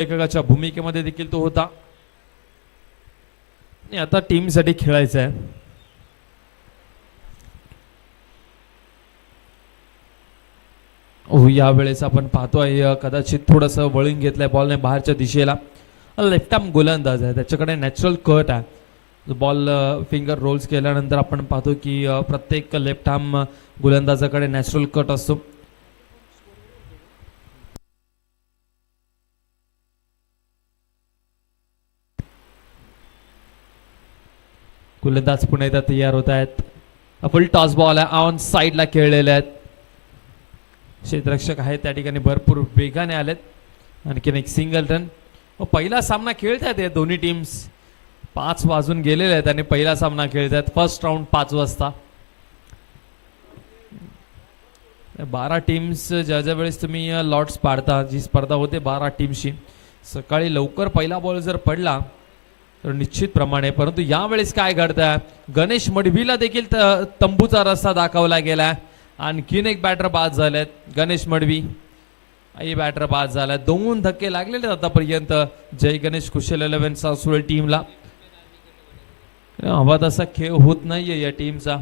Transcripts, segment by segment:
एकाच्या भूमिकेमध्ये देखील तो होता आणि आता टीमसाठी खेळायचं आहे. यावेळेस आपण पाहतोय कदाचित थोडंसं वळून घेतलंय बॉलने बाहेरच्या दिशेला. लेफ्ट आर्म गोलंदाज आहे, त्याच्याकडे नॅचरल कट आहे. बॉल फिंगर रोल्स केल्यानंतर आपण पाहतो की प्रत्येक लेफ्ट आर्म गोलंदाजाकडे नॅचरल कट असतो. गोलंदाज पुन्हा एकदा तयार होत आहेत. फुल टॉस बॉल आहे, ऑन साइडला खेळलेले आहेत. क्षेत्ररक्षक आहेत त्या ठिकाणी भरपूर वेगाने आलेत. आणखीन एक सिंगल रन. पहिला सामना खेळतात हे दोन्ही टीम्स. 5 वाजून गेलेले आहेत आणि पहिला सामना खेळतात. फर्स्ट राऊंड 5 वाजता. 12 टीम्स ज्या ज्या वेळेस तुम्ही लॉट्स पाडता, जी स्पर्धा होते 12 टीमशी, सकाळी लवकर पहिला बॉल जर पडला तर निश्चितप्रमाणे. परंतु यावेळेस काय घडतंय, गणेश मडवीला देखील तंबूचा रस्ता दाखवला गेला. आणखीन एक बॅटर बाद झालेत. गणेश मडवी आई बॅटर बाद झाला. 2 धक्के लागलेले आतापर्यंत जय गणेश कुशल 11 सासवड टीमला. हवा तसा खेळ होत नाहीये या टीमचा.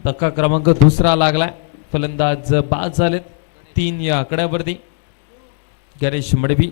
धक्का क्रमांक 2 लागलाय. फलंदाज बाद झालेत 3 या आकड्यावरती. गणेश मडवी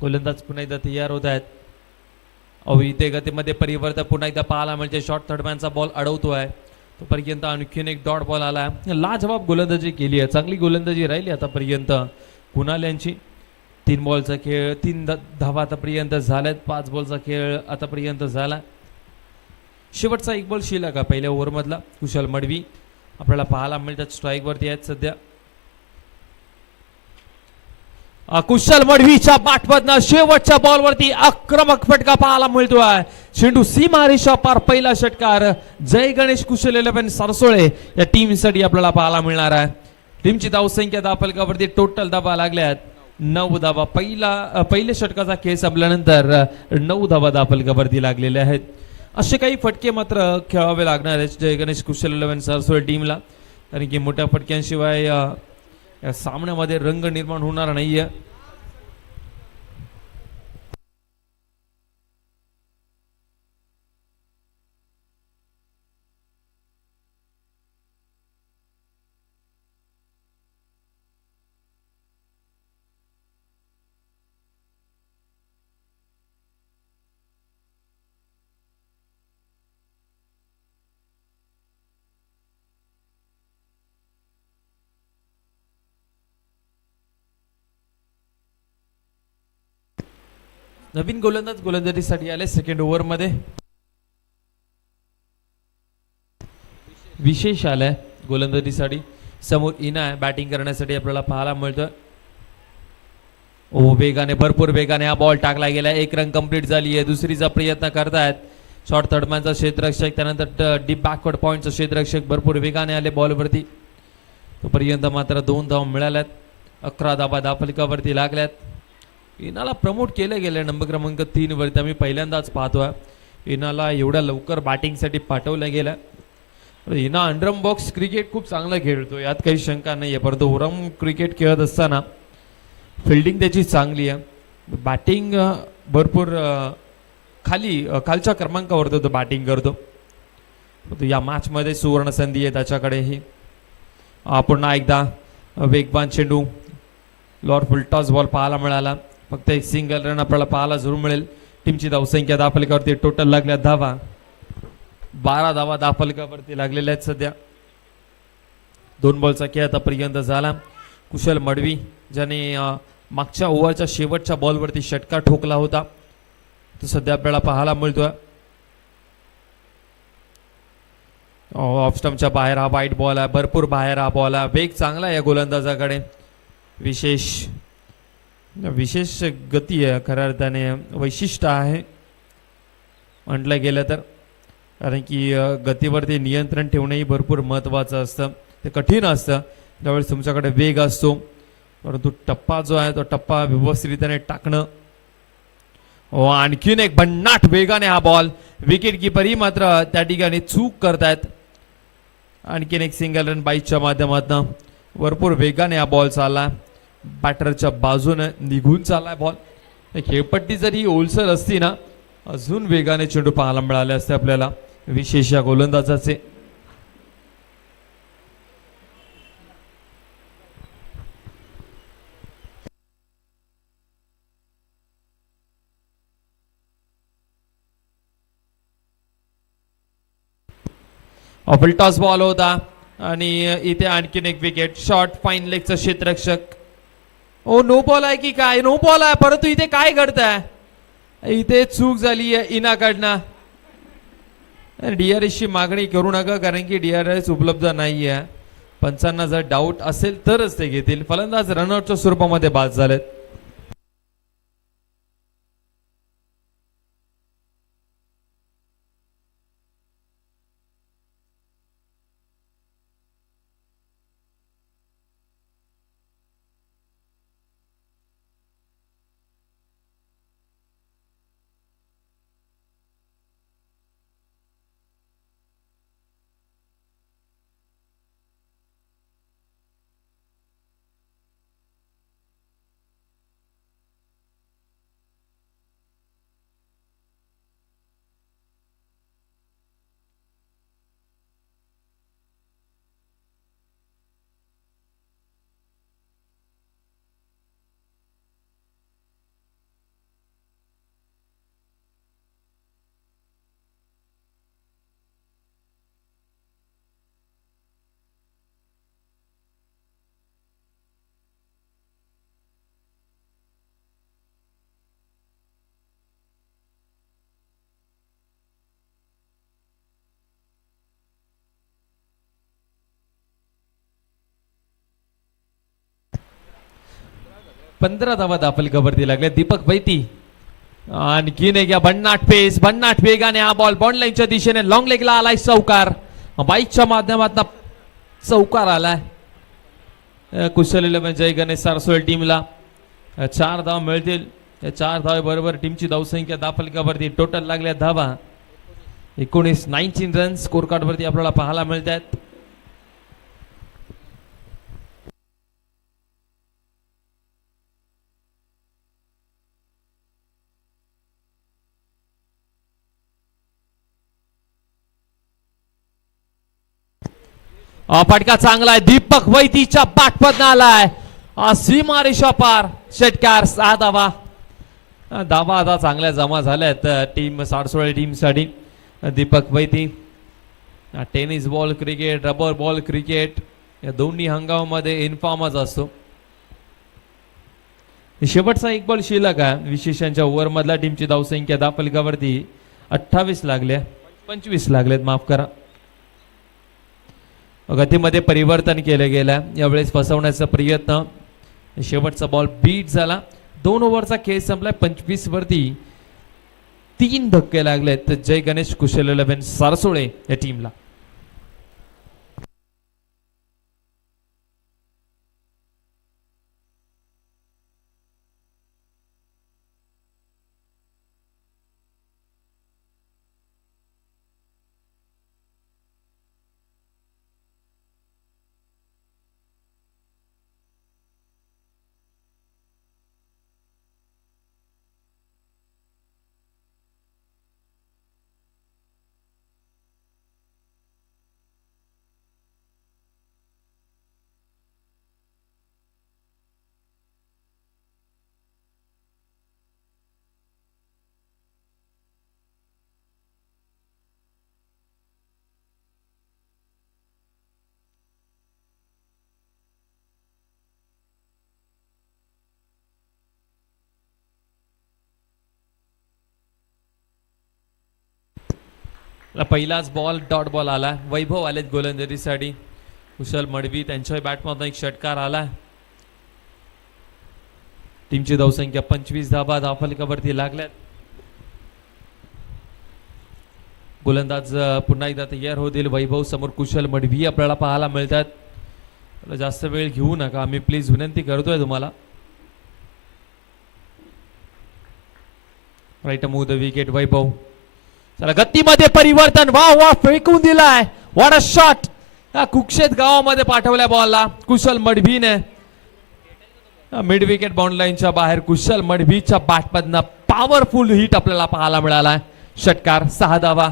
गोलंदाज पुन्हा एकदा तयार होत आहेत. इथे गतीमध्ये परिवर्तन पुन्हा एकदा पाहायला म्हणजे शॉर्ट थर्डमॅनचा बॉल अडवतोय. तोपर्यंत आणखीन एक डॉट बॉल आला. लाजवाब गोलंदाजी केली आहे, चांगली गोलंदाजी राहिली आतापर्यंत कुणाल यांची. 3 बॉलचा खेळ, 3 धावा आतापर्यंत झाल्यात. 5 बॉलचा खेळ आतापर्यंत झाला. शेवटचा 1 बॉल शिल्लक का पहिल्या ओव्हरमधला. कुशल मडवी आपल्याला पाहायला मिळतात स्ट्राईकवरती आहेत सध्या. कुशल मडवीच्या बॅटमधनं शेवटच्या बॉलवरती आक्रमक फटका पाहायला मिळतोय. चेंडू सीमारेषा पार पहिला षटकार जय गणेश कुशल 11 सरसोळे या टीमसाठी आपल्याला पाहायला मिळणार आहे. टीमची धावसंख्या धापलकावरती टोटल धावा लागल्यात 9 धावा. पहिल्या षटकाचा खेळ संपल्यानंतर 9 धावा धापलकावरती लागलेल्या आहेत. असे काही फटके मात्र खेळावे लागणार आहेत जय गणेश कुशल 11 सरसोळे टीमला. कारण की मोठ्या फटक्यांशिवाय या सामन्यामध्ये रंग निर्माण होणार नाहीये. नवीन गोलंदाज गोलंदाजीसाठी आले सेकंड ओव्हर मध्ये. विशेष आलाय गोलंदाजीसाठी. समोर इना बॅटिंग करण्यासाठी आपल्याला पाहायला मिळतोय. वेगाने, भरपूर वेगाने हा बॉल टाकला गेला. 1 रन कंप्लीट झाली आहे. दुसरीचा प्रयत्न करतायत शॉर्ट थर्डमॅनचा क्षेत्ररक्षक, त्यानंतर डीप बॅकवर्ड पॉइंटचा क्षेत्ररक्षक भरपूर वेगाने आले बॉलवरती. तोपर्यंत मात्र 2 धावा मिळाल्यात. 11 धावा धापलकावरती लागल्यात. इनाला प्रमोट केलं गेलं नंबर क्रमांक 3 वरती. आम्ही पहिल्यांदाच पाहतोय इनाला एवढ्या लवकर बॅटिंगसाठी पाठवलं गेलं. इना अंडरम बॉक्स क्रिकेट खूप चांगलं खेळतो, यात काही शंका नाही आहे. परंतु ओरम क्रिकेट खेळत असताना फिल्डिंग त्याची चांगली आहे. बॅटिंग भरपूर खालच्या क्रमांकावर तो बॅटिंग करतो. या मॅचमध्ये सुवर्ण संधी आहे त्याच्याकडेही. पुन्हा एकदा वेगवान चेंडू लॉर फुलटॉस बॉल पाहायला मिळाला. फक्त एक सिंगल रन आपल्याला पाहायला जरूर मिळेल. टीमची धावसंख्या दाफलकावरती टोटल लागल्या धावा 12 धावा दाफलकावरती लागलेल्या आहेत सध्या. 2 बॉलचा खेळ आतापर्यंत झाला. कुशल मडवी ज्याने मागच्या ओव्हरच्या शेवटच्या बॉलवरती षटकार ठोकला होता तो सध्या आपल्याला पाहायला मिळतोय. ऑफ स्टंपच्या बाहेर हा वाईट बॉल आहे. भरपूर बाहेर हा बॉल आहे. वेग चांगला आहे या गोलंदाजाकडे. विशेष गती आहे खऱ्या अर्थाने वैशिष्ट्य आहे म्हटलं गेलं तर. कारण की गतीवरती नियंत्रण ठेवणंही भरपूर महत्त्वाचं असतं. ते कठीण असतं त्यावेळेस तुमच्याकडे वेग असतो. परंतु टप्पा जो आहे तो टप्पा व्यवस्थितरित्याने टाकणं. आणखीन एक भन्नाट वेगाने हा बॉल. विकेट किपरही मात्र त्या ठिकाणी चूक करतायत. आणखीन एक सिंगल रन बाईकच्या माध्यमातून. भरपूर वेगाने हा बॉल चालला. बॅटरच्या बाजूने निघून चाललाय बॉल. खेळपट्टी जर ही ओलसर असती ना अजून वेगाने चेंडू पाहायला मिळाले असते आपल्याला विशेष या गोलंदाजाचे. टॉस बॉल होता आणि इथे आणखीन एक विकेट. शॉर्ट फाईन लेगचा क्षेत्ररक्षक. ओ नो बॉल आहे की काय? नो बॉल आहे. परंतु इथे काय घडतंय? इथे चूक झाली आहे इनाकडनं. DRS ची मागणी करू नका कारण की DRS उपलब्ध नाही आहे. पंचांना जर डाऊट असेल तरच ते घेतील. फलंदाज रनआउटच्या स्वरूपामध्ये बाद झालेत. पंधरा धावा दाफलकावरती लागल्या. दीपक वैती आणखीन एक भन्नाट पेस भन्नाट वेगाने हा बॉल बॉन्ड लाईनच्या दिशेने लॉंग लेगला आलाय. चौकार बाईकच्या माध्यमातून चौकार आलाय. कुशल 11 जय गणेश सारसोळ टीमला 4 धावा मिळतील. या 4 धावे बरोबर टीमची धावसंख्या दाफलकावरती टोटल लागल्या धावा 19 रन स्कोर कार्ड वरती आपल्याला पाहायला मिळत आहेत. फटका चांगला आहे. दीपक वैतीच्या पाठपदन आलाय. सीमा रेषा पार षटकार. 6 धावा. धावा आता चांगल्या जमा झाल्यात टीम सारसोळे टीम साठी. Deepak Vaiti tennis ball cricket rubber ball cricket या दोन्ही हंगामामध्ये इन्फॉर्मच असतो. शेवटचा एक बॉल शिल्लक आहे. विशेषांच्या ओव्हर मधला टीमची धावसंख्या दाफलकावरती 28 लागल्या 25 लागलेत माफ करा. गतीमध्ये परिवर्तन केलं गेलं. यावेळेस फसवण्याचा प्रयत्न. शेवटचा बॉल बीट झाला. 2 ओव्हरचा खेळ संपलाय. 25 वरती 3 धक्के लागलेत जय गणेश कुशल 11 सारसोळे या टीमला. पहिलाच बॉल डॉट बॉल आला. वैभव आलेत गोलंदाजीसाठी. कुशल मडवी त्यांच्या बॅटमधून एक षटकार आला. टीमची धावसंख्या 25 धाबा धावफलकावरती लागल्यात. गोलंदाज पुन्हा एकदा तयार होतील. वैभव समोर कुशल मडवी आपल्याला पाहायला मिळतात. जास्त वेळ घेऊ नका, आम्ही प्लीज विनंती करतोय तुम्हाला. राईट मूव द विकेट वैभव. चला गतीमध्ये परिवर्तन. वा वा फेकून दिलाय. What a shot. कुक्षेत गावामध्ये पाठवल्या बॉलला कुशल मडवीने. मिड विकेट बाउंड लाईनच्या बाहेर कुशल मडवीच्या बॅटमधनं पॉवरफुल हिट आपल्याला पाहायला मिळाला. षटकार 6 धावा.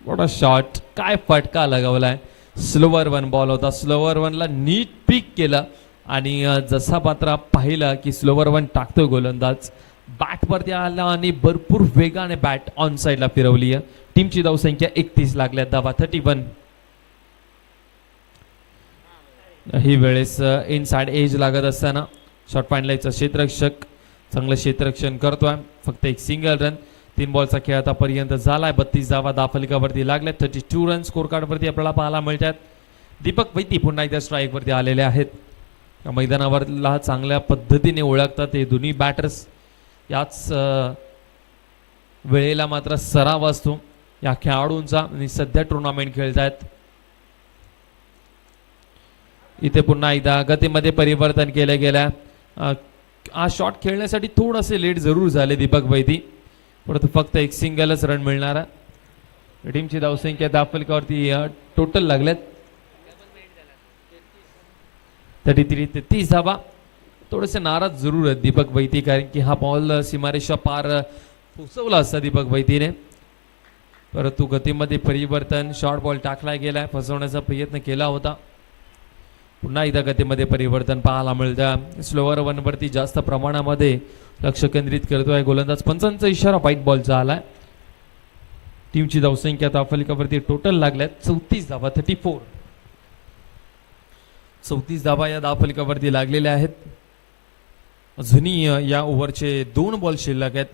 What a shot. काय फटका लगावलाय. स्लोवर वन बॉल होता. स्लोवर वनला नीट पिक केलं आणि जसा पात्र पाहिलं की स्लोवर वन टाकतोय गोलंदाज, बॅटवरती आला आणि भरपूर वेगाने बॅट ऑन साइडला फिरवली. टीमची धावसंख्या 31 लागल्या. धावा 31. ही वेळेस इन साइड एज लागत असताना शॉर्ट पॉइंट लाईनचा क्षेत्ररक्षक चांगलं क्षेत्ररक्षण करतोय. फक्त एक सिंगल रन. 3 बॉलचा खेळ आतापर्यंत झालाय. 32 धावा धावफलकावरती लागल्या. 32 रन स्कोर कार्ड वरती आपल्याला पाहायला मिळतात. दीपक वैती पुन्हा एकदा स्ट्राईक वरती आलेले आहेत. मैदानावरला चांगल्या पद्धतीने ओळखतात हे दोन्ही बॅटर्स. याच वेळेला मात्र सराव असतो या खेळाडूंचा आणि सध्या टुर्नामेंट खेळतायत. इथे पुन्हा एकदा गतीमध्ये परिवर्तन केलं गेलं. हा शॉट खेळण्यासाठी थोडेसे लेट जरूर झाले दीपक वैदी, परंतु फक्त एक सिंगलच रन मिळणार. टीमची धावसंख्या धावफलकावरती टोटल लागल्यात 33 धावा. थोडेसे नाराज जरूर आहेत दीपक वैती, कारण की हा बॉल सीमारेषा पार पोचवला असता दीपक वैतीने, परंतु गतीमध्ये परिवर्तन. शॉर्ट बॉल टाकला गेलाय. फसवण्याचा प्रयत्न केला होता. पुन्हा एकदा गतीमध्ये परिवर्तन पाहायला मिळतं. स्लोवर वन वरती जास्त प्रमाणामध्ये लक्ष केंद्रित करतोय गोलंदाज. पंचांचा इशारा व्हाईट बॉलचा आलाय. टीमची धावसंख्या धावफलकावरती टोटल लागल्यात 34 धावा. 34 धावा या धावफलकावरती लागलेल्या आहेत. अजूनही या ओव्हरचे 2 बॉल शिल्लक आहेत.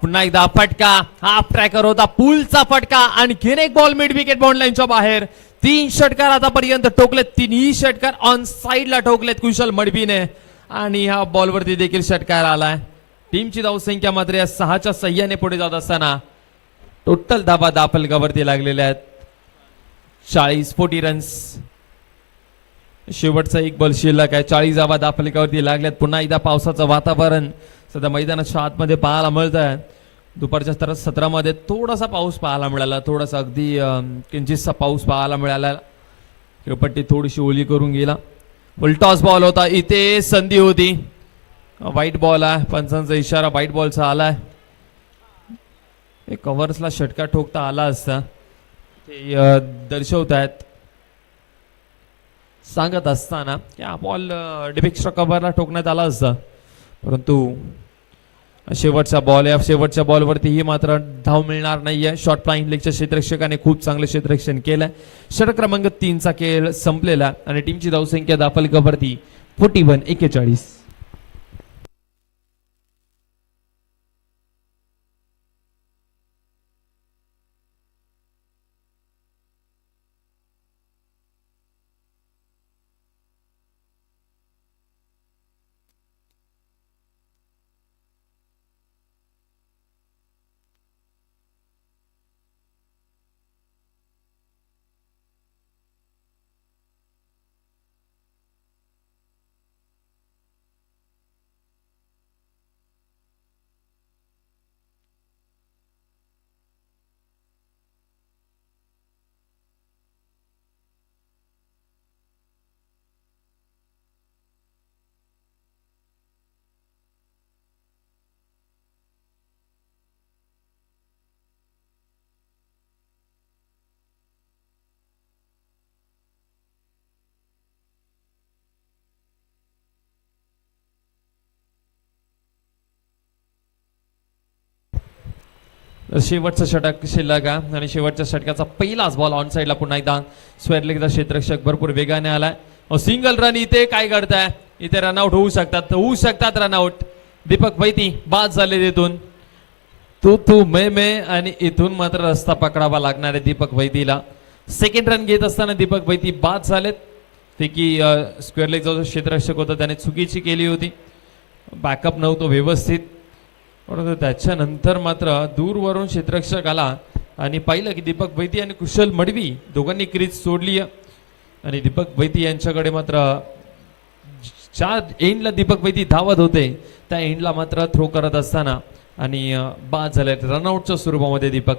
पुन्हा एकदा फटका. हाफ ट्रॅकर होता. पुलचा फटका. आणखीन एक बॉल मिड विकेट बाउंड लाईनच्या बाहेर. 3 षटकार आतापर्यंत ठोकलेत. 3ही षटकार ऑन साइडला ठोकलेत कुशल मडवीने आणि ह्या बॉलवरती देखील षटकार आलाय. टीमची धावसंख्या मात्र या 6च्या सह्याने पुढे जात असताना टोटल धावा धावफलकावरती लागलेल्या आहेत 40 रन्स. शेवटचा एक बॉल शिल्लक आहे. 40 धावा धावफलकावरती लागल्यात. पुन्हा एकदा पावसाचं वातावरण सध्या मैदानाच्या आतमध्ये पाहायला मिळत आहे. दुपारच्या सत्रामध्ये थोडासा पाऊस पाहायला मिळाला. थोडासा अगदी किंचितसा पाऊस पाहायला मिळाला. खेळपट्टी थोडीशी ओली करून गेला. उलटॉस बॉल होता. इथे संधी होती. व्हाईट बॉल आहे. पंचांचा इशारा व्हाईट बॉलचा आलाय. कव्हर्सला षटका ठोकता आला असता ते दर्शवत आहेत सांगत असताना की हा बॉल डिफेक्स्ट्रा कव्हरला ठोकण्यात आला असता, परंतु शेवटचा बॉल आहे. शेवटच्या बॉलवरती ही मात्र धाव मिळणार नाहीये. शॉर्ट प्लाइन लेगच्या क्षेत्ररक्षकाने खूप चांगलं क्षेत्ररक्षण केलंय. षटक क्रमांक 3चा खेळ संपलेला आणि टीमची धावसंख्या धावफलकावरती 41. शेवटचा षटक शिल्लक आणि शेवटच्या षटकाचा पहिलाच बॉल ऑन साइडला पुन्हा एकदा स्क्वेअर लेगचा क्षेत्ररक्षक भरपूर वेगाने आलाय. Single run. इथे काय करताय? इथे रनआउट होऊ शकतात रनआउट. दीपक वैती बाद झाले तिथून तू मैं आणि इथून मात्र रस्ता पकडावा लागणार आहे दीपक वैतीला. सेकंड रन घेत असताना दीपक वैती बाद झालेत. पैकी स्क्वेअर लेगचा क्षेत्ररक्षक होता त्याने चुकीची केली होती, बॅकअप नव्हतं व्यवस्थित. परंतु त्याच्यानंतर मात्र दूरवरून क्षेत्ररक्षक आला आणि पाहिलं की दीपक वैती आणि कुशल मडवी दोघांनी क्रीज सोडली आणि दीपक वैती यांच्याकडे मात्र ज्या एंडला दीपक वैती धावत होते त्या एंडला मात्र थ्रो करत असताना आणि बाद झाले रनआउटच्या स्वरूपामध्ये दीपक.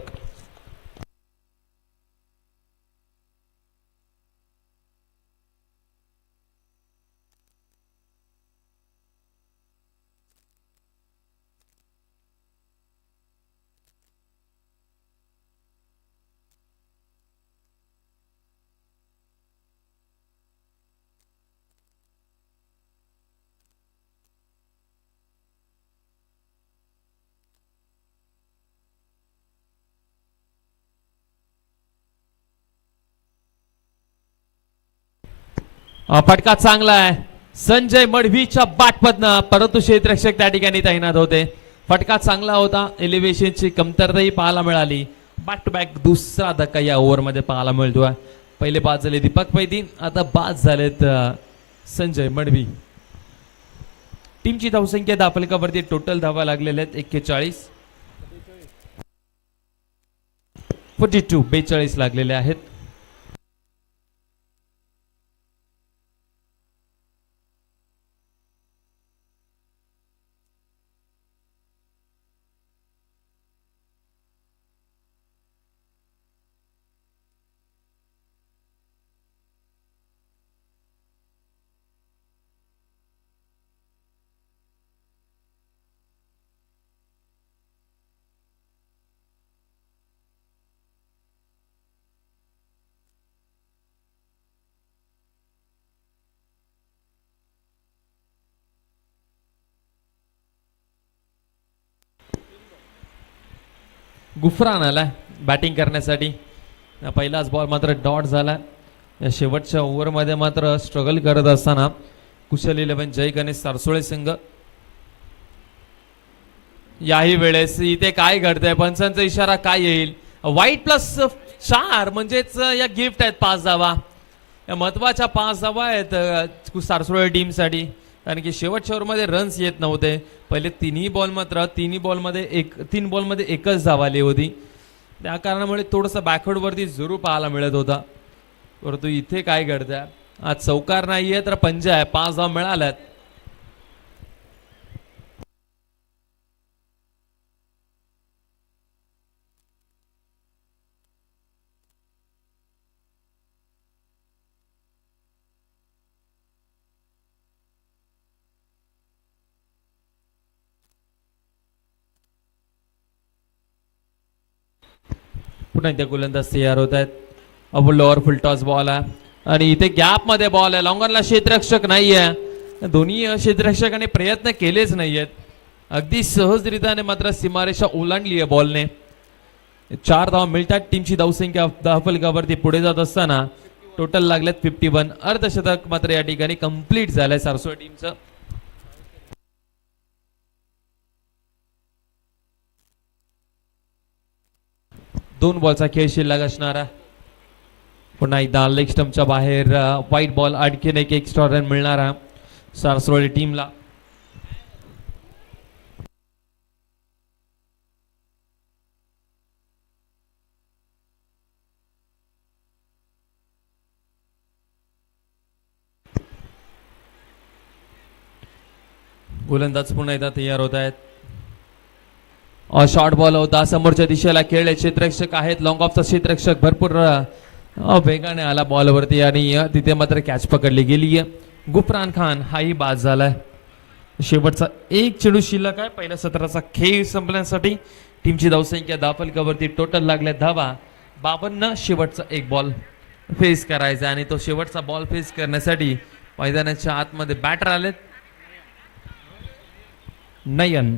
फटका चांगला आहे संजय मडवीच्या बॅटमधनं, परंतु क्षेत्ररक्षक त्या ठिकाणी तैनात होते. फटका चांगला होता, एलिव्हेशनची कमतरताही पाहायला मिळाली. बॅक टू बॅक दुसरा धक्का या ओव्हरमध्ये पाहायला मिळतोय. पहिले बाद झाले दीपक वैती, आता बाद झालेत संजय मडवी. टीमची धावसंख्या दाफलकावरती टोटल धावा लागलेल्या आहेत 41, 42 लागलेले आहेत. गुफरान आला बॅटिंग करण्यासाठी. पहिलाच बॉल मात्र डॉट झाला. या शेवटच्या ओव्हरमध्ये मात्र स्ट्रगल करत असताना कुशल 11 जय गणेश सारसोळे संघ. याही वेळेस इथे काय घडतंय, पंचांचा इशारा काय येईल? वाईट +4 म्हणजेच या गिफ्ट आहेत 5 धावा. या महत्वाच्या 5 धावा आहेत सारसोळे टीमसाठी, कारण की शेवटच्या ओव्हरमध्ये रन्स येत नव्हते. पहिले तिन्ही बॉलमध्ये एकच धाव आली होती. त्या कारणामुळे थोडंसं बॅकवर्ड वरती जरूर पाहायला मिळत होता. परंतु इथे काय घडतंय, आज चौकार नाहीये तर पंजा आहे. 5 धाव मिळाल्यात. पुन्हा इथे गोलंदाज तयार होत आहेत. लोअर फुल टॉस बॉल आहे आणि इथे गॅप मध्ये बॉल आहे. लॉंगॉनला क्षेत्ररक्षक नाहीये. दोन्ही क्षेत्ररक्षकाने प्रयत्न केलेच नाहीयेत. अगदी सहजरित्याने मात्र सीमारेषा ओलांडली आहे बॉलने. 4 धावा मिळतात. टीमची धावसंख्या धावफलकावरती पुढे जात असताना टोटल लागल्यात 51. अर्धशतक मात्र या ठिकाणी कंप्लीट झालंय सारसोळे टीमचं. दोन बॉलचा खेळ शिल्लक असणारा. पुन्हा एकदा लेग स्टंपच्या बाहेर व्हाईट बॉल, आणखीन एक एक्स्ट्रा रन मिळणारा सारसोळे टीमला. गोलंदाज पुन्हा एकदा तयार होत आहेत. शॉर्ट बॉल होता, समोरच्या दिशेला खेळले. क्षेत्ररक्षक आहेत, लॉंग ऑफचा क्षेत्ररक्षक भरपूर वेगाने आला बॉलवरती आणि तिथे मात्र कॅच पकडली गेली आहे. गुफरान खान हाही बाद झालाय. शेवटचा एक चेंडू शिल्लक आहे पहिल्या सत्राचा खेळ संपण्यासाठी. टीमची धावसंख्या दाफलकावरती टोटल लागल्या धावा 52. शेवटचा एक बॉल फेस करायचा आणि तो शेवटचा बॉल फेस करण्यासाठी मैदानाच्या आतमध्ये बॅटर आलेत. नयन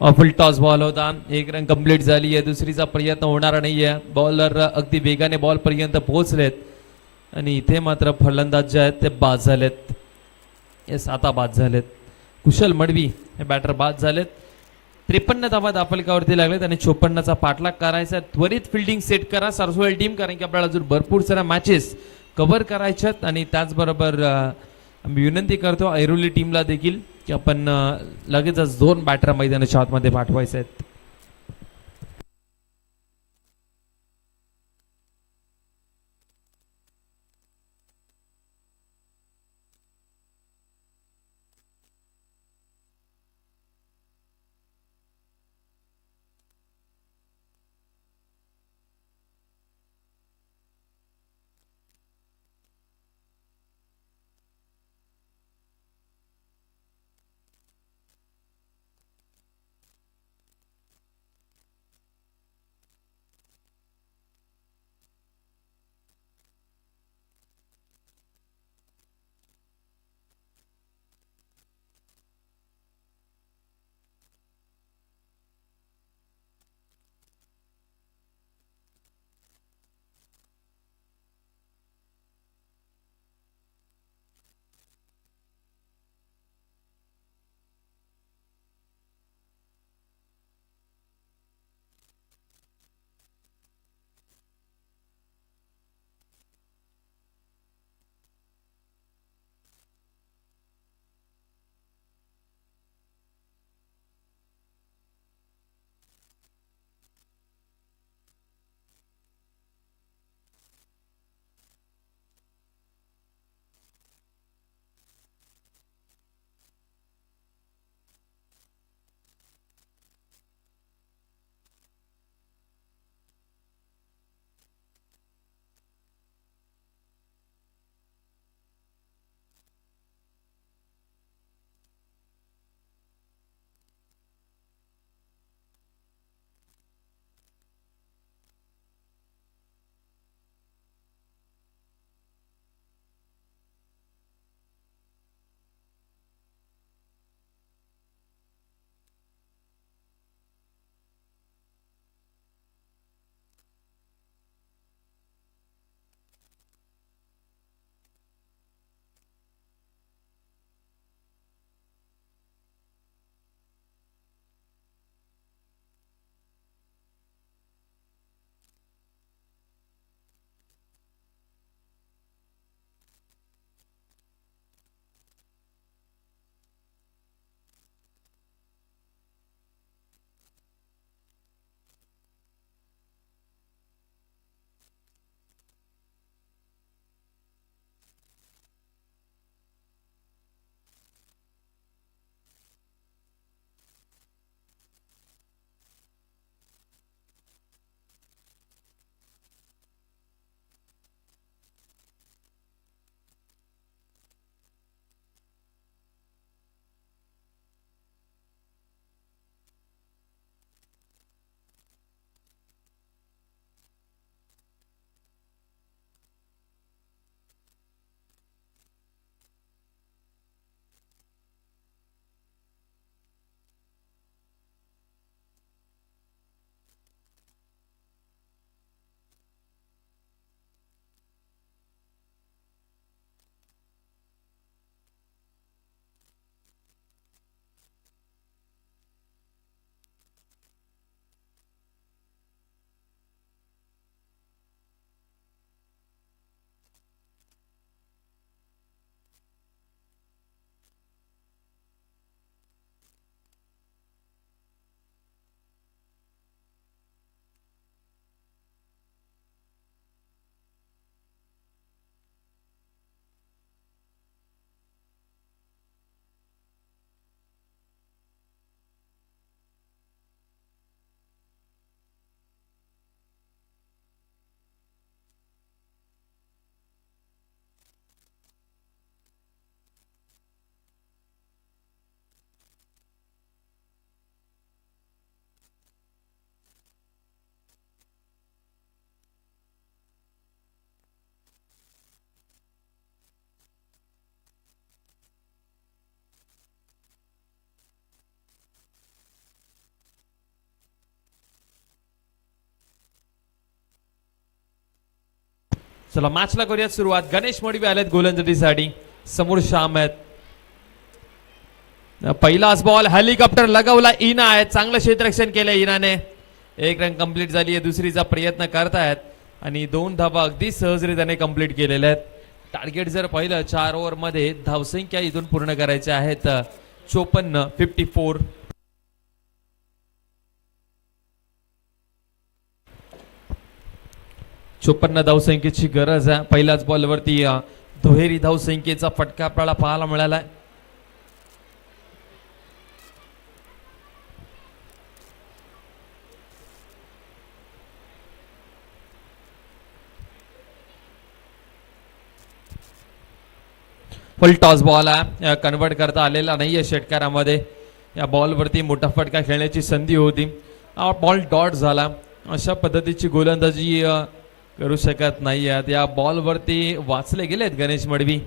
फुल टॉस बॉल होता, एक रन कंप्लीट झाली आहे, दुसरीचा प्रयत्न होणार नाहीये. बॉलर अगदी वेगाने बॉल पर्यंत पोहोचलेत आणि इथे मात्र फलंदाज जे आहेत ते बाद झालेत. येस, आता बाद झालेत. कुशल मडवी हे बॅटर बाद झालेत. 53 धावा दाफलकावरती लागलेत आणि 54चा पाठलाग करायचा. त्वरित फिल्डिंग सेट करा सारसोल टीम, कारण की आपल्याला अजून भरपूर साऱ्या मॅचेस कव्हर करायच्यात आणि त्याचबरोबर आम्ही विनंती करतो ऐरोली टीमला देखील की आपण लगेचच 2 बॅटर मैदानाच्या आतमध्ये पाठवायचे आहेत. चला मॅचला करूयात सुरुवात. गणेश मडवी आलेत गोलंदाजीसाठी, समोर श्याम आहेत. पहिलाच बॉल हेलिकॉप्टर लगवला इना आहे, चांगलं क्षेत्ररक्षण केलं इनाने. एक रन कंप्लीट झाली आहे, दुसरीचा प्रयत्न करतायत आणि 2 धावा अगदी सहजरित्याने कंप्लीट केलेल्या आहेत. टार्गेट जर पाहिलं 4 ओव्हर मध्ये धावसंख्या इथून पूर्ण करायच्या आहेत 54. 54 धावसंख्येची गरज आहे. पहिल्याच बॉलवरती दुहेरी धावसंख्येचा फटका आपल्याला पाहायला मिळाला. फुल टॉस बॉल आहे, कन्वर्ट करता आलेला नाहीये षटकारामध्ये. या बॉलवरती मोठा फटका खेळण्याची संधी होती, बॉल डॉट झाला. अशा पद्धतीची गोलंदाजी करू शकत नाही आहेत. या बॉलवरती वाचले गेलेत गणेश मडवी.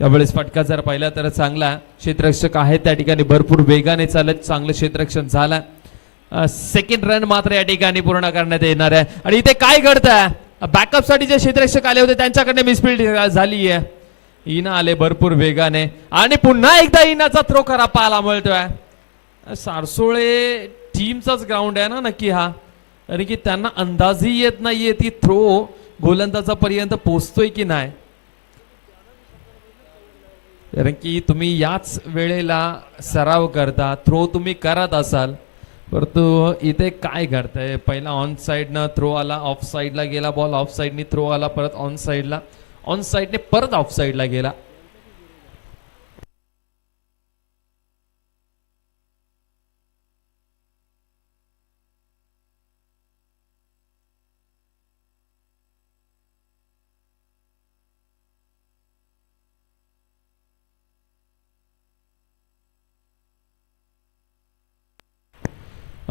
यावेळेस फटका जर पाहिला तर चांगला क्षेत्ररक्षक आहे त्या ठिकाणी, भरपूर वेगाने चालत चांगलं क्षेत्ररक्षण झालं. सेकंड रन मात्र या ठिकाणी पूर्ण करण्यात येणार आहे. आणि इथे काय घडतंय, बॅकअप साठी जे क्षेत्ररक्षक आले होते त्यांच्याकडे मिसफील्ड झाली आहे. इना आले भरपूर वेगाने आणि पुन्हा एकदा इनाचा थ्रो खरा पाहायला मिळतोय. सारसोळे टीमचाच ग्राउंड आहे ना नक्की हा, कारण की त्यांना अंदाजही येत नाहीये ती थ्रो गोलंदाजापर्यंत पोहोचतोय की नाही. कारण की तुम्ही याच वेळेला सराव करता, थ्रो तुम्ही करत असाल, परंतु इथे काय घडतंय, पहिला ऑन साइडनं थ्रो आला, ऑफ साइडला गेला बॉल, ऑफ साइडनी थ्रो आला, परत ऑन साइडला, ऑन साइडने परत ऑफ साइडला गेला.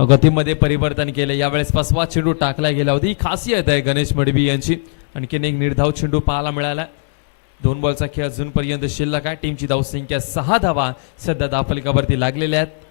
गतीमध्ये परिवर्तन केले, यावेळेस फसवा चेंडू टाकला गेला होता. ही खासियत आहे गणेश मडवी यांची. आणखीन एक निर्धाव चेंडू पाहायला मिळाला. 2 बॉलचा खेळ अजूनपर्यंत शिल्लक आहे. टीमची धावसंख्या 6 धावा सध्या धावफलकावरती लागलेल्या आहेत.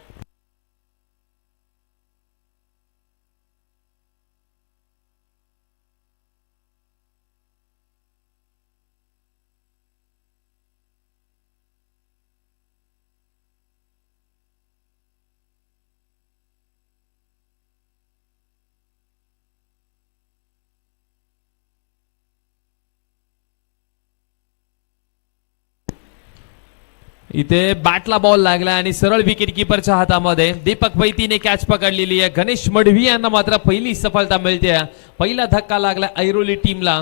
इथे बॅटला बॉल लागला आणि सरळ विकेट किपरच्या हातामध्ये. दीपक वैतीने कॅच पकडलेली आहे. गणेश मडवी यांना मात्र पहिली सफलता मिळते. पहिला धक्का लागला ऐरोली टीमला.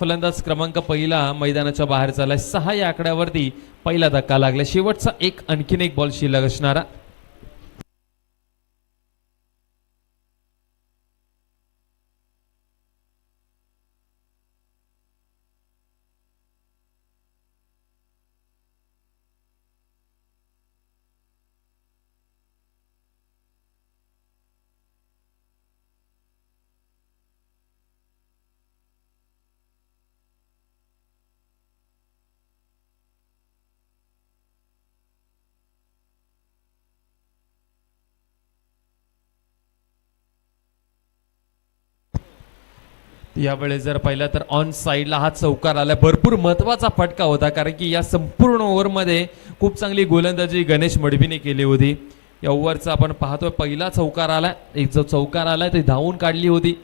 फलंदाज क्रमांक पहिला मैदानाच्या बाहेर चाललाय. 6 या आकड्यावरती पहिला धक्का लागला. शेवटचा आणखीन एक बॉल शिल्लक असणारा. यावेळेस जर पाहिलं तर ऑन साइडला हा चौकार आला. भरपूर महत्वाचा फटका होता, कारण की या संपूर्ण ओव्हरमध्ये खूप चांगली गोलंदाजी गणेश मडवीने केली होती. या ओव्हरचा आपण पाहतोय पहिला चौकार आला. एक जो चौकार आलाय ते धावून काढली होती.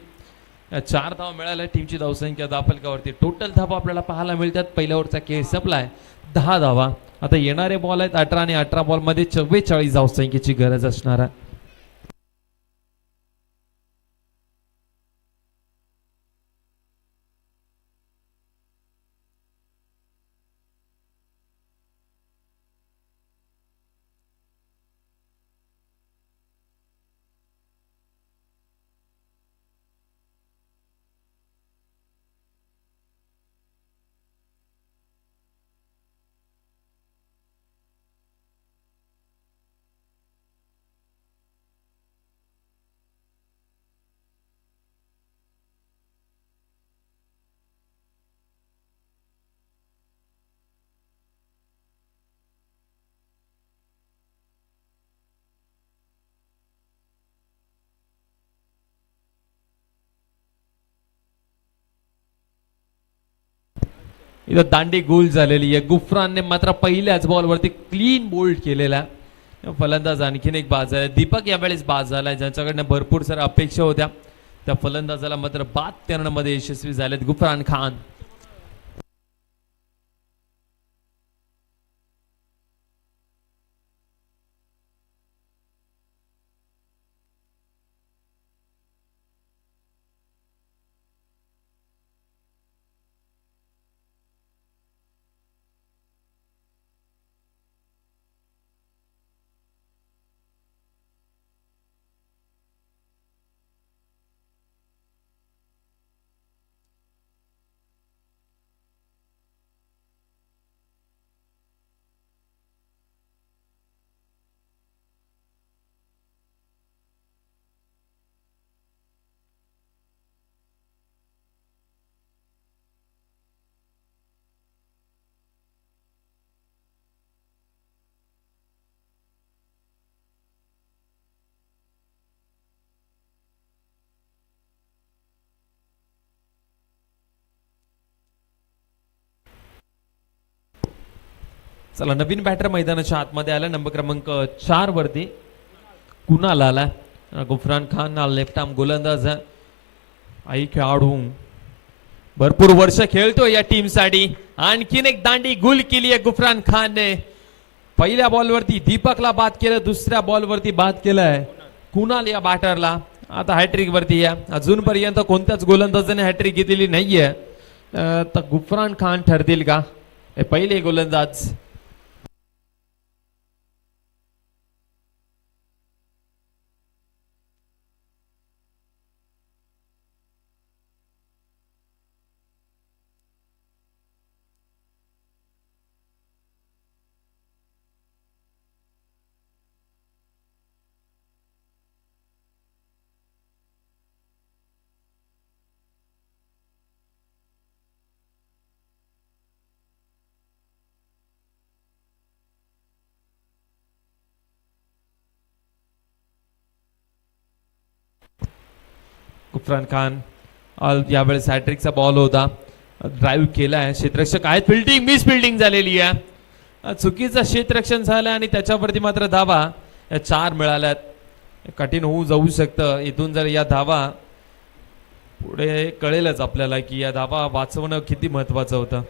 4 धावा मिळाल्या. टीमची धावसंख्या धावफलकावरती टोटल धावा आपल्याला पाहायला मिळतात. पहिल्या ओव्हरचा खेळ संपलाय. 10 धावा. आता येणारे बॉल आहेत 18 आणि 18 बॉल मध्ये 44 धावसंख्येची गरज असणार आहे. इथं दांडी गोल झालेली आहे. गुफरानने मात्र पहिल्याच बॉलवरती क्लीन बोल्ड केलेला. फलंदाज आणखीन एक बाद झाला. दीपक यावेळेस बाद झालाय, ज्यांच्याकडनं भरपूर साऱ्या अपेक्षा होत्या त्या फलंदाजाला मात्र बाद करण्यामध्ये यशस्वी झालेत गुफरान खान. चला, नवीन बॅटर मैदानाच्या आतमध्ये आला. नंबर क्रमांक 4 वरती कुणाल आला. गुफरान खान लेफ्ट आर्म गोलंदाज आई खेळाडू, भरपूर वर्ष खेळतो या टीम साठी. आणखीन एक दांडी गुल केली आहे गुफरान खानने. पहिल्या बॉलवरती दीपकला बाद केलं, दुसऱ्या बॉलवरती बाद केलंय कुणाल या बॅटरला. आता हॅट्रिक वरती या. अजूनपर्यंत कोणत्याच गोलंदाजाने हॅट्रिक घेतलेली नाहीये. तर गुफरान खान ठरतील का हे पहिले गोलंदाज. गुफरान खान यावेळेस हॅट्रिकचा बॉल होता. ड्राईव्ह केलाय, क्षेत्ररक्षक आहेत, फिल्डिंग मिस फिल्डिंग झालेली आहे. चुकीचं क्षेत्ररक्षण झालं आणि त्याच्यावरती मात्र धावा या 4 मिळाल्यात. कठीण होऊ जाऊ शकतं. इथून जर या धावा पुढे कळेलच आपल्याला की या धावा वाचवणं किती महत्वाचं होतं.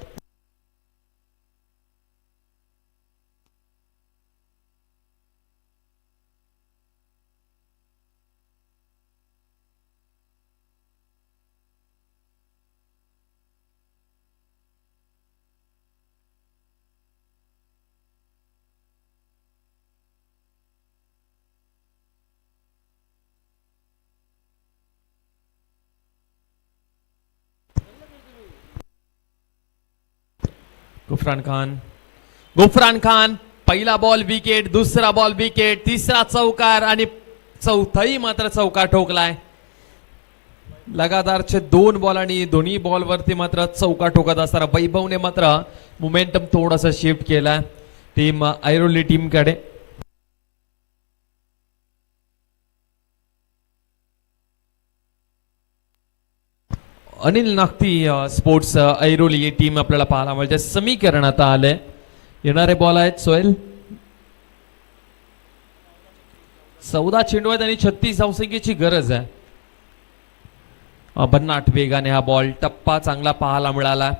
गुफरान खान पहिला बॉल विकेट, दुसरा बॉल विकेट, तिसरा चौकार आणि चौथाही मात्र चौकार ठोकलाय. लगातारचे 2 बॉल आणि दोन्ही बॉलवरती मात्र चौका ठोकत असताना वैभवने मात्र मोमेंटम थोडासा शिफ्ट केला टीम ऐरोली टीम कडे. अनिल नागती स्पोर्ट्स ऐरोली ही टीम आपल्याला पाहायला मिळते. समीकरण आता आले. येणारे बॉल आहेत सोहेल. 14 चेंडू आहेत आणि 36 धावसंख्येची गरज आहे. भन्नाट वेगाने हा बॉल टप्पा चांगला पाहायला मिळाला.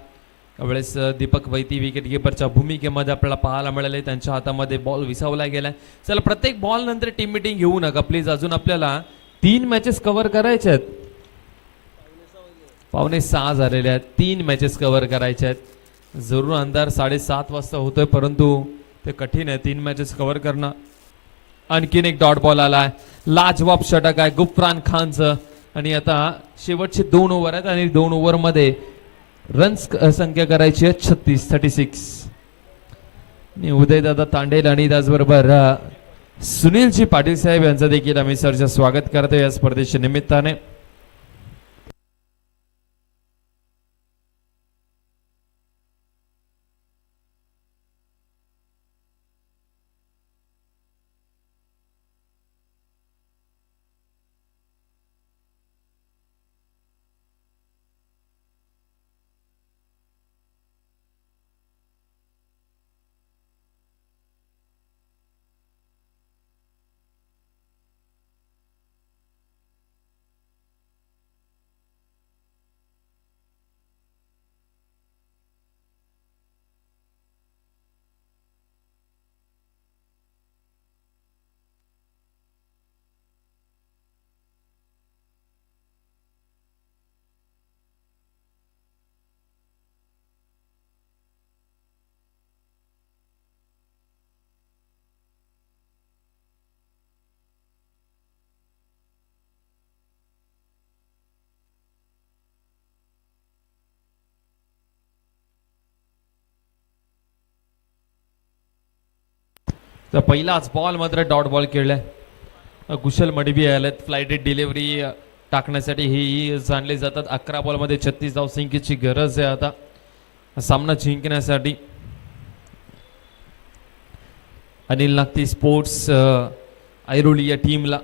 त्यावेळेस दीपक वैती विकेट किपरच्या भूमिकेमध्ये आपल्याला पाहायला मिळाले. त्यांच्या हातामध्ये बॉल विसावला गेलाय. चला, प्रत्येक बॉल नंतर टीम मीटिंग घेऊ नका प्लीज. अजून आपल्याला 3 मॅचेस कव्हर करायचे आहेत. 5:45 झालेले आहेत. 3 मॅचेस कव्हर करायचे आहेत. जरूर अंधार 7:30 वाजता होतोय, परंतु ते कठीण आहे 3 मॅचेस कव्हर करणं. आणखीन एक डॉट बॉल आलाय. लाजवाब षटक आहे गुफरान खानचं. आणि आता शेवटचे 2 ओव्हर आहेत आणि 2 ओव्हर मध्ये रन्स संख्या करायची आहे 36. उदयदादा तांडेल आणि त्याचबरोबर सुनीलजी पाटील साहेब यांचं देखील आम्ही सरचं स्वागत करतो या स्पर्धेच्या निमित्ताने. तर पहिलाच बॉल मात्र डॉट बॉल खेळलाय. कुशल मडवी आलेत फ्लाइटेड डिलिव्हरी टाकण्यासाठी ही जाणले जातात. 11 बॉलमध्ये 36 धावसंख्येची गरज आहे आता सामना जिंकण्यासाठी. अनिल नागती स्पोर्ट्स ऐरोली या टीमला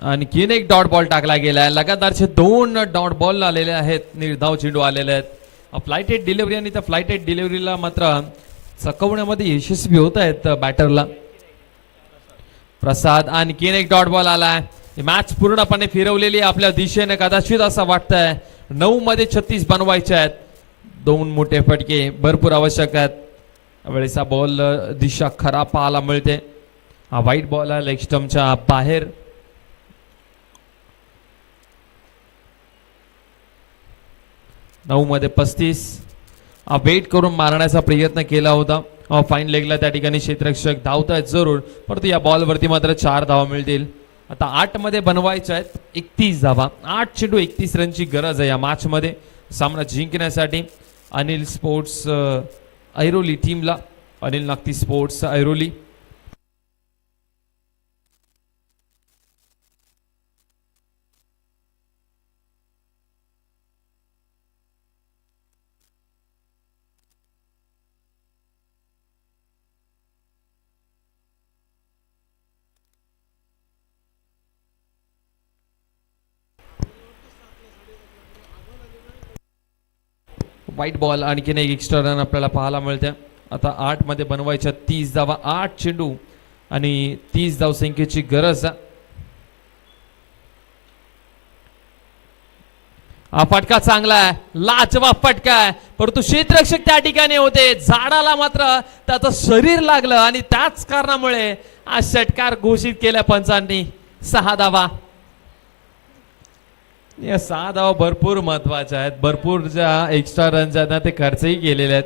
आणखीन एक डॉट बॉल टाकला गेला आहे. लगातारचे 2 डॉट बॉल आलेले आहेत. निर्धाव चेंडू आलेले आहेत. फ्लाइटेड डिलिव्हरी आणि त्या फ्लाइटेड डिलिव्हरीला मात्र चकवण्यामध्ये यशस्वी होत आहेत बॅटरला. प्रसाद आणखीन एक डॉट बॉल आलाय. मॅच पूर्णपणे फिरवलेली आपल्या दिशेने कदाचित असं वाटतंय. 9 मध्ये 36 बनवायचे आहेत. 2 मोठे फटके भरपूर आवश्यक आहेत. वेळेचा बॉल दिशा खराब पाहायला मिळते. हा वाईट बॉल आहे लेग स्टंपच्या बाहेर. नऊ मध्ये 35 वेट करून मारण्याचा प्रयत्न केला होता. फाईन लेगला त्या ठिकाणी क्षेत्ररक्षक धावतायत जरूर, परंतु या बॉलवरती मात्र 4 धावा मिळतील. आता 8 मध्ये बनवायच्या आहेत 31 धावा. 8 चेंडू 31 रनची गरज आहे या मॅच मध्ये सामना जिंकण्यासाठी. अनिल स्पोर्ट्स ऐरोली टीमला. Anil Nagti sports Airoli. White ball आणखीन एक एक्स्ट्रा रन आपल्याला पाहायला मिळते. आता 8 मध्ये बनवायच्या 30 धावा. 8 चेंडू आणि 30 धाव संख्येची गरज. हा फटका चांगला आहे. लाजवाब फटका आहे, परंतु क्षेत्ररक्षक त्या ठिकाणी होते. झाडाला मात्र त्याचं शरीर लागलं आणि त्याच कारणामुळे हा षटकार घोषित केला पंचांनी. 6 धावा. या 6 धावा भरपूर महत्वाच्या आहेत. भरपूर ज्या एक्स्ट्रा रन आहेत ना ते खर्चही केलेले आहेत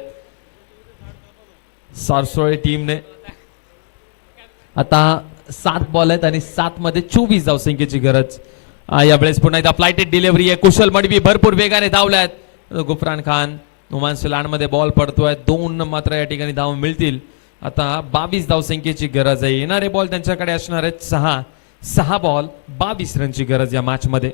सारसोळे टीमने. आता 7 बॉल आहेत आणि 7 मध्ये 24 धावसंख्येची गरज. यावेळेस पुन्हा एकदा फ्लाइटेड डिलिव्हरी आहे. कुशल मडवी भरपूर वेगाने धावल्यात. गुफरान खान नुमान सलान मध्ये बॉल पडतोय. 2 मात्र या ठिकाणी धाव मिळतील. आता 22 धावसंख्येची गरज आहे. येणारे बॉल त्यांच्याकडे असणार आहेत 6 बॉल 22 रनची गरज या मॅच मध्ये.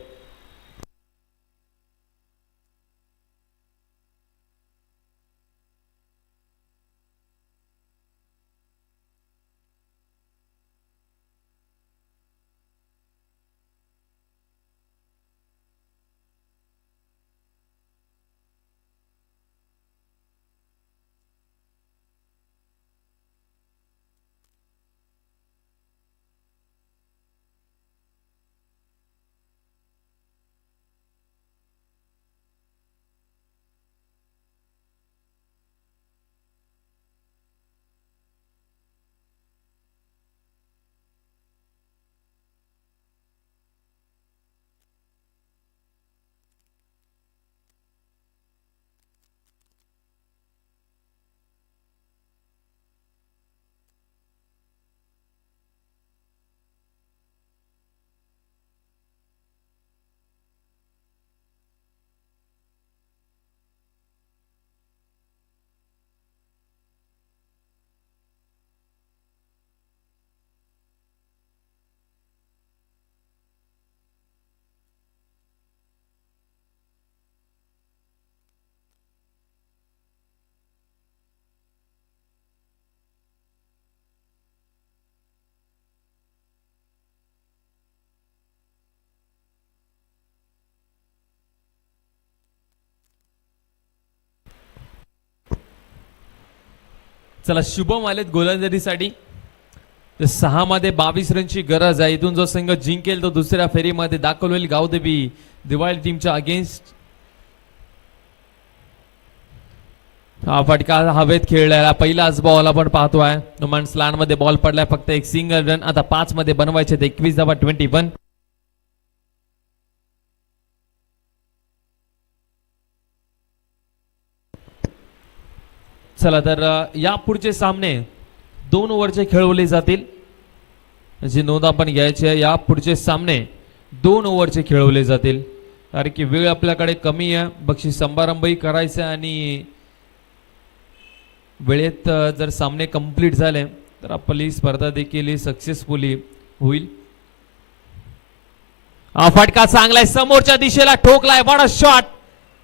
चला शुभम आलेत गोलंदाजीसाठी. 6 मध्ये 22 रनची गरज आहे. इथून जो संघ जिंकेल तो दुसऱ्या फेरीमध्ये दाखल होईल गावदेवी दिवाळी टीमच्या अगेन्स्ट. हा फटका हवेत खेळलेला पहिलाच बॉल आपण पाहतोय. नुमान स्लान मध्ये बॉल पडलाय. फक्त एक सिंगल रन. आता 5 मध्ये बनवायचे 21 धावा 21. चला तर या पुढचे सामने 2 ओव्हरचे खेळवले जातील. जी नोंद आपण घ्यायची आहे, या पुढचे सामने 2 ओव्हरचे खेळवले जातील. कारण की वेळ आपल्याकडे कमी आहे. बक्षीस समारंभही करायचा आणि वेळेत जर सामने कंप्लीट झाले तर आपली स्पर्धा देखील सक्सेसफुली होईल. हा फटका चांगलाय, समोरच्या दिशेला ठोकलाय, बडा शॉट.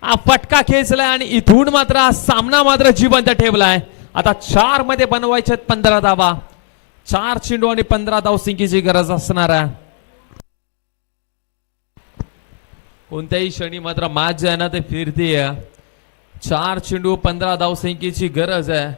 हा फटका खेचलाय आणि इथून मात्र हा सामना मात्र जिवंत ठेवलाय. आता 4 मध्ये बनवायचे 15 धावा. 4 चेंडू आणि 15 धावसंख्येची गरज असणार आहे. कोणत्याही क्षणी मात्र मॅच जे आहे ना ते फिरतीये. 4 चेंडू 15 धावसंख्येची गरज आहे.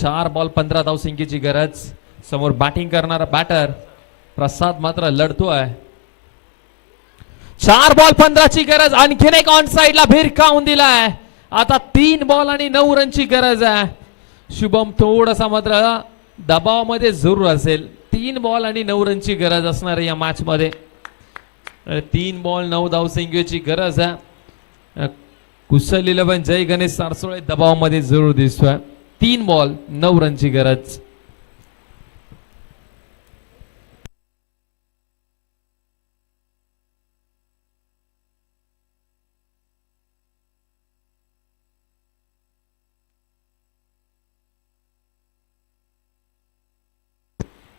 चार बॉल 15 धावसंख्येची गरज. समोर बॅटिंग करणारा बॅटर प्रसाद मात्र लढतोय. 4 बॉल 15 ची गरज. आणखीन एक ऑन साइडला भिरकावून दिलाय. आता 3 बॉल आणि 9 रनची गरज आहे. शुभम थोडासा मात्र दबावामध्ये जरूर असेल. 3 बॉल आणि 9 रनची गरज असणार आहे या मॅच मध्ये. 3 बॉल 9 धावसंख्येची गरज आहे. कुशल 11 जय गणेश सारसोळे दबावामध्ये जरूर दिसतोय. 3 बॉल 9 रनची गरज.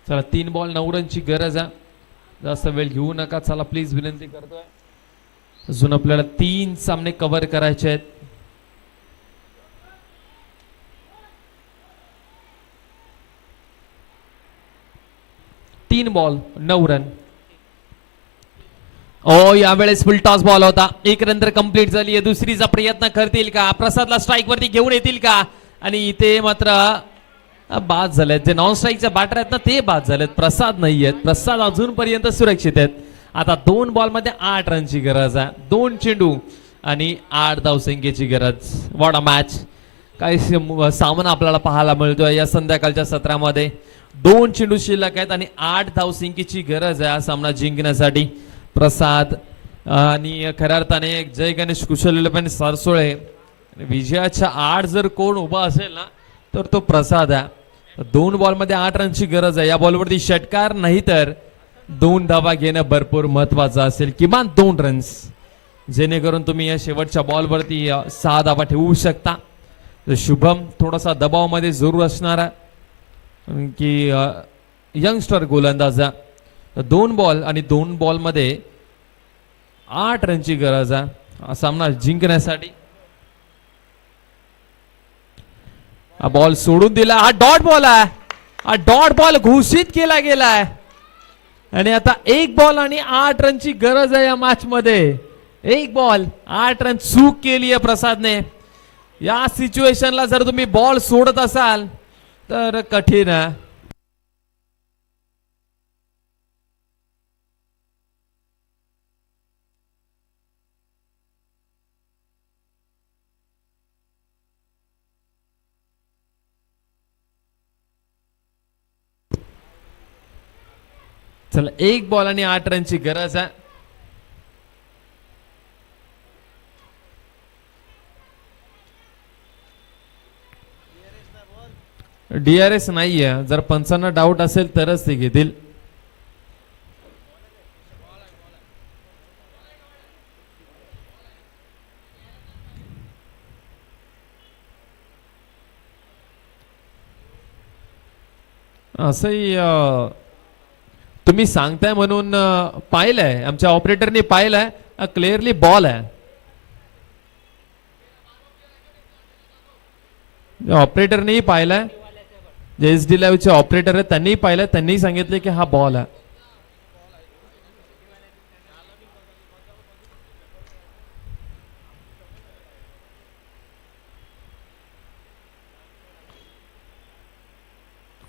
चला 3 बॉल 9 रनची गरज आहे. जास्त वेळ घेऊ नका. चला प्लीज विनंती करतोय. अजून आपल्याला 3 सामने कव्हर करायचे आहेत. तीन बॉल 9 रन. ओ यावेळेस फुल टॉस बॉल होता. 1 रन तर कंप्लीट झाली आहे. दुसरीचा प्रयत्न करतील का? प्रसादला स्ट्राईक वरती घेऊन येतील का? आणि इथे मात्र बाद झालेत. जे नॉन स्ट्राईकचे बॅटर आहेत ना ते बाद झालेत. प्रसाद नाही आहेत. प्रसाद अजूनपर्यंत सुरक्षित आहेत. आता 2 बॉल मध्ये 8 रनची गरज आहे. 2 चेंडू आणि 8 धावसंख्येची गरज. What a match. काय सामना आपल्याला पाहायला मिळतोय या संध्याकाळच्या सत्रामध्ये. 2 चेंडू शिल्लक आहेत आणि 8 धावसंख्येची गरज आहे हा सामना जिंकण्यासाठी. प्रसाद आणि खऱ्या अर्थाने जय गणेश कुशल 11 सारसोळे. विजयाच्या 8 जर कोण उभा असेल ना तर तो प्रसाद आहे. 2 बॉल मध्ये 8 रनची गरज आहे. या बॉलवरती षटकार नाही तर 2 धावा घेणं भरपूर महत्वाचं असेल. किमान 2 रन्स जेणेकरून तुम्ही या शेवटच्या बॉलवरती 6 धावा ठेवू शकता. शुभम थोडासा दबावामध्ये जरूर असणार आहे की यंगस्टर गोलंदाज. 2 बॉल आणि 2 बॉल मध्ये 8 रनची गरज आहे हा सामना जिंकण्यासाठी. हा बॉल सोडून दिला. हा डॉट बॉल आहे. हा डॉट बॉल घोषित केला गेलाय आणि आता 1 बॉल आणि 8 रनची गरज आहे या मॅच मध्ये. 1 बॉल 8 रन. चूक केली आहे प्रसादने. या सिच्युएशनला जर तुम्ही बॉल सोडत असाल तर कठीण आहे. चला 1 बॉल आणि 8 रनची गरज आहे. DRS नाहीये. जर पंचांना डाऊट असेल तरच ते घेतील. असंही तुम्ही सांगताय म्हणून पाहिलंय. आमच्या ऑपरेटरने पाहिलंय. क्लिअरली बॉल आहे. ऑपरेटरनेही पाहिलंय. जे SD लाईव्हचे ऑपरेटर आहेत त्यांनी पाहिलंय. त्यांनी सांगितले की हा बॉल आहे.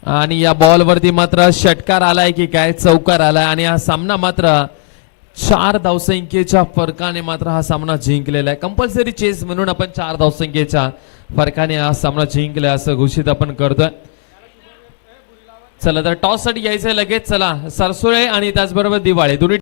आणि या बॉल वरती मात्र षटकार आलाय की काय चौकार आलाय आणि हा सामना मात्र 4 धावसंख्येच्या फरकाने मात्र हा सामना जिंकलेला आहे. कंपल्सरी चेस म्हणून आपण 4 धावसंख्येच्या फरकाने हा सामना जिंकलाय असं घोषित आपण करतोय. चला तर टॉस साठी यायचंय लगेच. चला सरसोळे आणि त्याचबरोबर दिवाळे दोन्ही